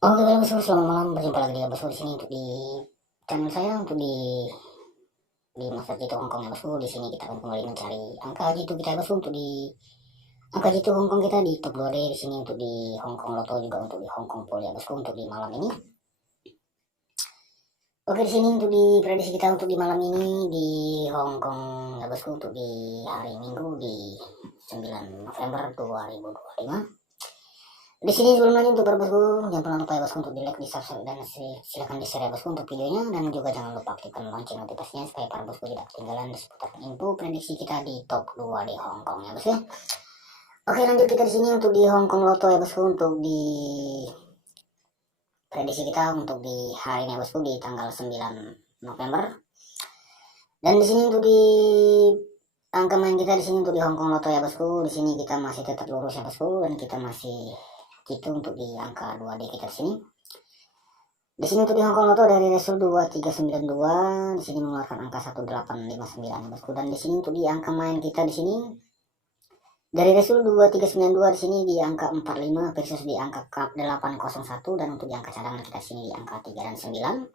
Oke, halo bosku, selamat malam. Berjumpa lagi dengan bosku di sini untuk di channel saya untuk di Master Jitu Hongkong ya bosku. Di sini kita akan kembali mencari angka jitu kita ya bosku untuk di angka jitu Hongkong kita di top 2D di sini untuk di Hongkong Loto juga untuk di Hongkong Pool ya bosku untuk di malam ini. Oke, di sini untuk di prediksi kita untuk di malam ini di Hongkong ya bosku untuk di hari Minggu di 9 November 2025. Di sini sebelum lanjut untuk para bosku, jangan pernah lupa ya bosku untuk di like, di subscribe dan silakan di share ya bosku untuk videonya, dan juga jangan lupa aktifkan lonceng notifikasinya supaya para bosku tidak ketinggalan seputar info prediksi kita di top 2 di Hong Kong ya bosku. Oke, lanjut kita di sini untuk di Hong Kong Loto ya bosku untuk di prediksi kita untuk di hari ini ya bosku di tanggal 9 November. Dan di sini untuk di angka main kita di sini untuk di Hong Kong Loto ya bosku, di sini kita masih tetap lurus ya bosku, dan kita masih itu untuk di angka 2D kita di sini. Di sini untuk di Hong Kong Loto dari Resul 2392, di sini mengeluarkan angka 1859 ya bosku, dan di sini untuk di angka main kita di sini dari Resul 2392 di sini di angka 45 versus di angka 801, dan untuk di angka cadangan kita di sini di angka 3 dan 9.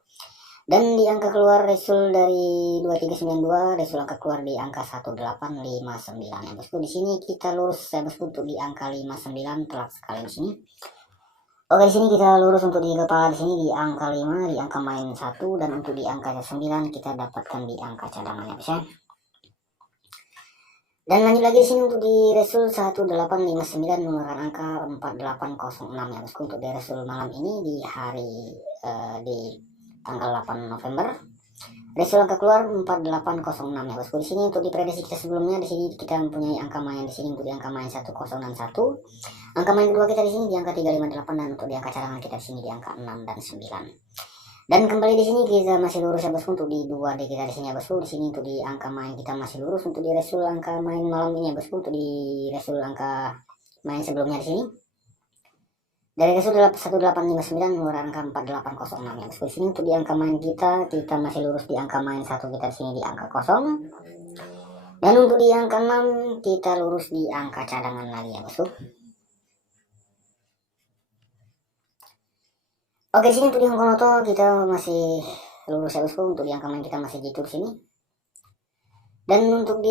Dan di angka keluar Resul dari 2392, Resul angka keluar di angka 1859 ya bosku. Di sini kita lurus ya bosku untuk di angka 59 telak sekali di sini. Oke, di sini kita lurus untuk di kepala di sini di angka 5 di angka main 1, dan untuk di angka 9 kita dapatkan di angka cadangan ya bosku. Dan lanjut lagi di sini untuk di Resul 1859 mengeluarkan angka 4806 ya bosku untuk di Resul malam ini di hari di tanggal 8 November. Resul angka keluar 4806 ya bosku. Di sini untuk di prediksi kita sebelumnya di sini kita mempunyai angka main di sini untuk di angka main 10 dan 1. Angka main kedua kita di sini di angka 358, dan untuk di angka cadangan kita di sini di angka 6 dan 9. Dan kembali di sini kita masih lurus ya bosku untuk di 2D kita di sini ya bosku. Di sini untuk di angka main kita masih lurus untuk di Resul angka main malam ini ya bosku, untuk di Resul angka main sebelumnya di sini. Dari Resul 1859 mengeluarkan angka 4806 ya bosku. Di sini untuk di angka main kita masih lurus di angka main 1 kita di sini di angka 0. Dan untuk di angka 6 kita lurus di angka cadangan lagi ya bosku. Oke, di sini untuk di Hong Kong Loto kita masih lurus ya bosku, untuk di angka main kita masih jitu di sini. Dan untuk di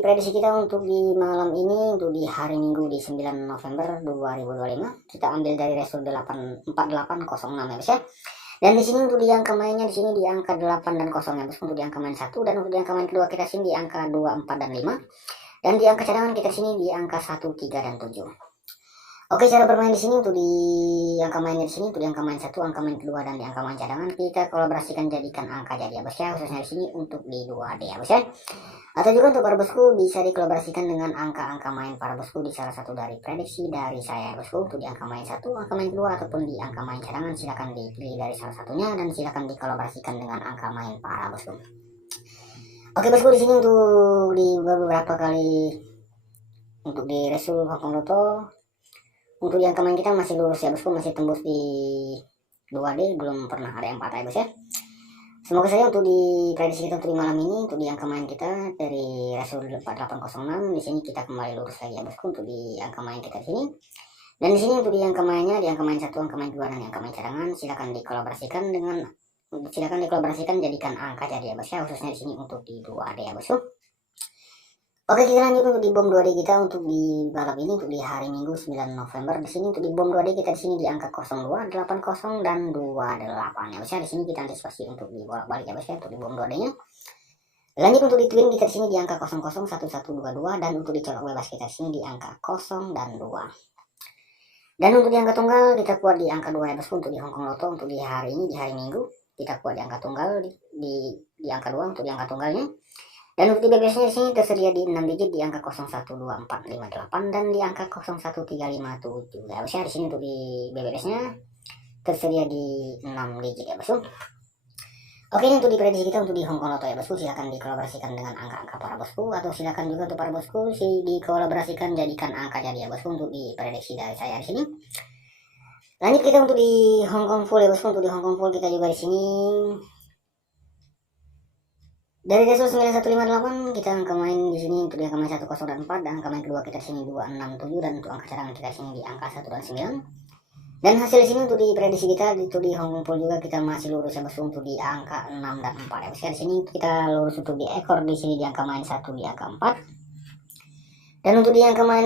prediksi kita untuk di malam ini untuk di hari Minggu di 9 November 2025 kita ambil dari Resul 4806 ya bos ya. Dan di sini untuk di angka mainnya di sini di angka 8 dan 0 ya bos untuk di angka main 1, dan untuk di angka main kedua kita sini di angka 2, 4 dan 5. Dan di angka cadangan kita sini di angka 1, 3 dan 7. Oke, cara bermain di sini untuk di angka mainnya di sini untuk di angka main 1, angka main kedua, dan di angka main cadangan kita kolaborasikan jadikan angka jadi ya bos ya, khususnya di sini untuk di 2D ya bos ya. Atau juga untuk para bosku bisa dikolaborasikan dengan angka-angka main para bosku di salah satu dari prediksi dari saya ya bosku, untuk di angka main 1, angka main kedua, ataupun di angka main cadangan silakan dipilih dari salah satunya dan silakan dikolaborasikan dengan angka main para bosku. Oke bosku, di sini untuk di beberapa kali untuk di Resul Hong Kong Loto untuk di angka main kita masih lurus ya bosku, masih tembus di 2D, belum pernah ada yang patah ya bos ya. Semoga saja untuk di prediksi kita untuk di malam ini untuk di angka main kita dari Resul 4806 di sini kita kembali lurus lagi ya bosku untuk di angka main kita di sini. Dan di sini untuk di angka mainnya di angka main 1, angka main 2, dan di angka main cadangan silakan dikolaborasikan jadikan angka jadi ya bos ya, khususnya di sini untuk di 2D ya bosku. Oke, kita lanjut untuk di bom 2D kita untuk di malam ini untuk di hari Minggu 9 November. Di sini untuk di bom 2D kita di sini di angka 02, 80 dan 28 ya bos ya. Di sini kita antisipasi untuk di bolak-balik ya bos ya untuk di bom 2D-nya. Lanjut untuk di twin kita di sini di angka 001122, dan untuk di colok bebas kita di sini di angka 0 dan 2. Dan untuk di angka tunggal kita kuat di angka 2 ya bosku untuk di Hong Kong Loto untuk di hari ini di hari Minggu kita kuat di angka tunggal di angka 2 untuk di angka tunggalnya. Dan untuk di BBS-nya di sini tersedia di 6 digit di angka 012458 dan di angka 01357 ya bos ya. Di sini untuk di BBS-nya tersedia di 6 digit ya bosku. Oke, ini untuk di prediksi kita untuk di Hong Kong Loto ya bosku, silakan dikolaborasikan dengan angka-angka para bosku, atau silakan juga untuk para bosku dikolaborasikan jadikan angka jadi ya bosku untuk di prediksi dari saya di sini. Lanjut kita untuk di Hong Kong Full ya bosku, untuk di Hong Kong Full kita juga di sini dari Resul 9158 kita angka main di sini untuk di angka main 10 dan 4, dan angka main kedua kita sini 267, dan untuk angka cadangan kita sini di angka 1 dan 9. Dan hasil sini untuk di prediksi kita itu di Hong Kong Pool juga kita masih lurus ya bosku untuk di angka 6 dan 4 ya bosku. Di sini kita lurus untuk di ekor di sini di angka main 1 di angka 4. Dan untuk di angka main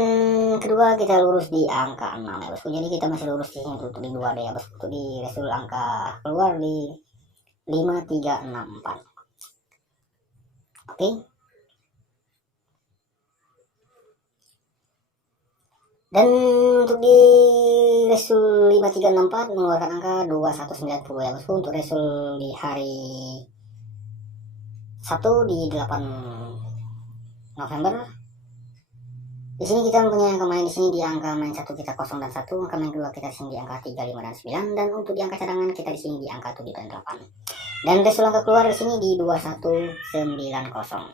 kedua kita lurus di angka 6 ya bosku. Jadi kita masih lurus di sini untuk di 2D ya bosku. Untuk di resul angka keluar di 5 3 6 4. Oke. Dan untuk di resul 5364 mengeluarkan angka 2190 ya bosku. Untuk resul di hari 1 di 8 November. Di sini kita mempunyai angka main di sini di angka main 1 kita 0 dan 1, angka main kedua kita di sini di angka 3 5 dan 9, dan untuk di angka cadangan kita di sini di angka 7 dan 8. Dan resul angka keluar di sini di 2190.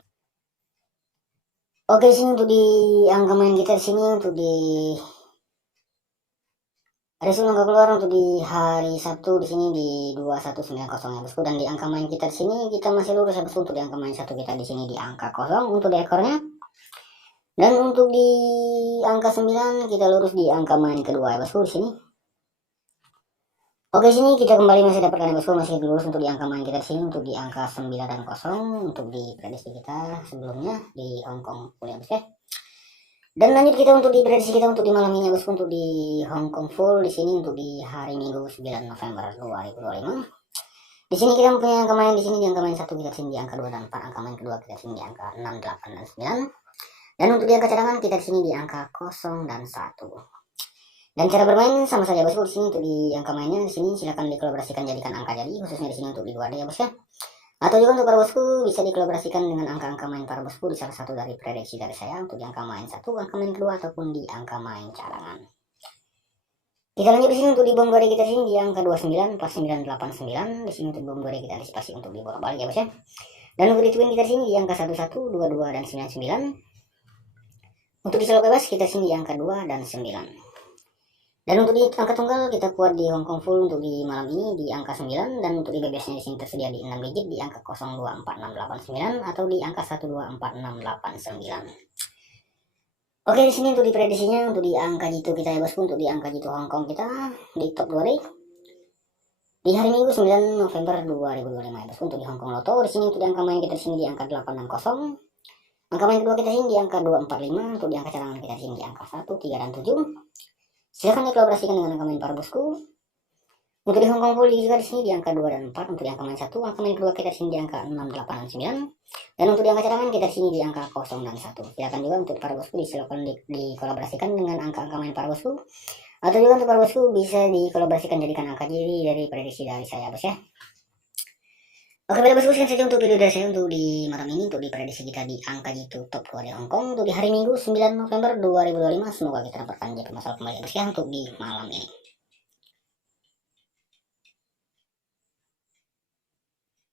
Oke, di sini untuk di angka main kita di sini untuk di resul angka keluar untuk di hari Sabtu di sini di 2190 ya bosku. Dan di angka main kita di sini kita masih lurus ya bosku. Untuk di angka main 1 kita di sini di angka 0 untuk di ekornya. Dan untuk di angka 9 kita lurus di angka main kedua ya bosku di sini. Oke, sini kita kembali masih dapatkan ya bosku, masih lurus untuk di angka main kita di sini untuk di angka 9 dan 0 untuk di prediksi kita sebelumnya di Hong Kong Pool ya bosku. Dan lanjut kita untuk di prediksi kita untuk di malam ini ya bosku, untuk di Hong Kong Pool di sini untuk di hari Minggu 9 November 2025. Di sini kita mempunyai angka main di sini di angka main 1 kita di sini di angka 2 dan 4, angka main kedua kita di sini di angka 6 8 dan 9. Dan untuk di angka cadangan kita di sini di angka 0 dan 1. Dan cara bermain sama saja bosku. Di sini untuk di angka mainnya di sini silakan dikolaborasikan jadikan angka jadi, khususnya di sini untuk di 2D ya bosku. Atau juga untuk para bosku bisa dikolaborasikan dengan angka-angka main para bosku di salah satu dari prediksi dari saya untuk di angka main 1, angka main kedua ataupun di angka main cadangan. Kita lanjut di sini untuk di bom 2D kita di sini di angka 29 4989. Di sini untuk bom 2D kita antisipasi untuk di bolak-balik ya bosku. Dan untuk di twin kita di sini di angka 11 22 dan 99. Untuk di selalu bebas kita sini di angka 2 dan 9. Dan untuk di angka tunggal kita kuat di Hong Kong Full untuk di malam ini di angka 9, dan untuk di bebasnya di sini tersedia di 6 digit di angka 024689 atau di angka 124689. Oke, di sini untuk di prediksinya untuk di angka jitu kita ya bosku, untuk di angka jitu Hong Kong kita di top 2 day di hari Minggu 9 November 2025 ya bosku. Untuk di Hong Kong Loto di sini untuk di angka main kita di sini di angka 860. Angka main kedua kita sini di angka 245, untuk di angka cadangan kita sini di angka 1, 3, dan 7. Silahkan dikolaborasikan dengan angka main para bosku. Untuk di Hong Kong Pool juga di sini di angka 2 dan 4, untuk di angka main 1, angka main kedua kita di sini di angka 6, 8, dan 9. Dan untuk di angka cadangan kita di sini di angka 0 dan 1. Silahkan juga untuk para bosku silahkan dikolaborasikan dengan angka-angka main para bosku. Atau juga untuk para bosku bisa dikolaborasikan jadikan angka jadi dari prediksi dari saya bos ya. Oke, baiklah bosku, sekian saja untuk video dari saya untuk di malam ini untuk di prediksi kita di angka jitu top 2 di Hong Kong untuk di hari Minggu 9 November 2025. Semoga kita dapatkan JP masalah kembali bos ya untuk di malam ini.